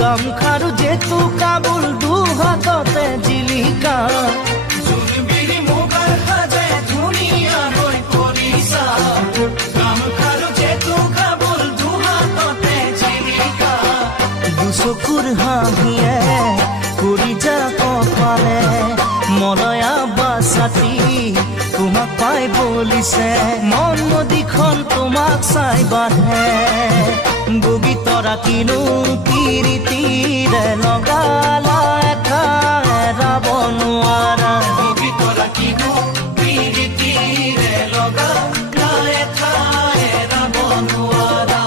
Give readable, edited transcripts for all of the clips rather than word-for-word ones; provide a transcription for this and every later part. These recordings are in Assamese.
গামখাৰু জেতু কাবুল দুহাততে জিলিকা জোনবিৰি মুগাৰ সাজে ধুনীয়াকৈ কৰিছা গামখাৰু জেতু কাবুল দুহাততে জিলিকা দুচকুৰ হাঁহিয়ে কৰি যা কপালে মলয়া বাছাতি তোমাক পাই বলিছে মন নদীখন তোমাক চাই বাঢ়ে বগী তৰা কিনো কিৰিতিৰে লগালা এঠা এৰাব নোৱাৰা বগী তৰা কিনো কিৰিতিৰে লগালা এঠা এৰাব নোৱাৰা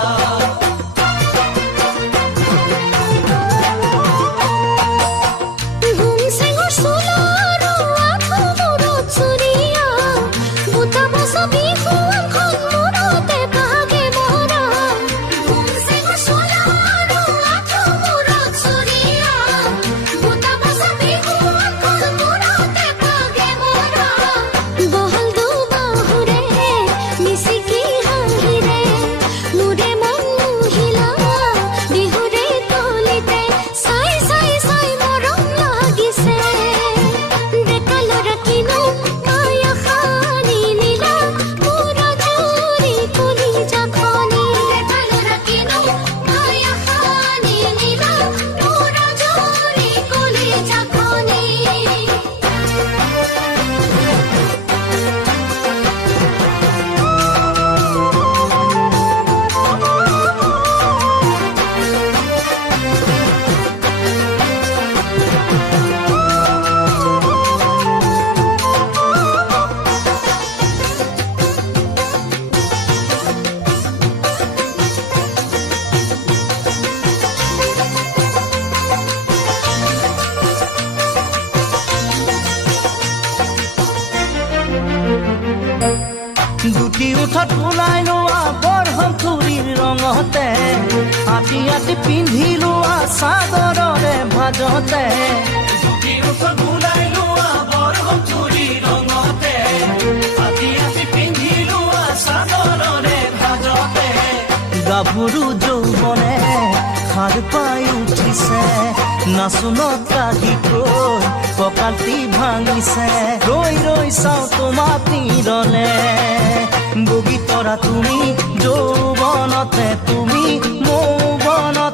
গুটি উঠত ওলাই লোৱা বৰহম চুৰিৰ ৰঙতে আতি আতি পিন্ধি লোৱা চাদৰৰে ভাজতে গুটি উঠত ওলাই লোৱা বৰহম চুৰিৰ ৰঙতে আতি আতি পিন্ধি লোৱা চাদৰৰে ভাজতে গাভৰু যৌৱনে সাৰ পাই উঠিছে নাচোনত কাহিকৈ কঁকালটি ভাঙিছে ৰৈ ৰৈ চাওঁ তোমাক নিৰলে বগী তৰা তুমি যৌৱনতে তুমি মৌৱনত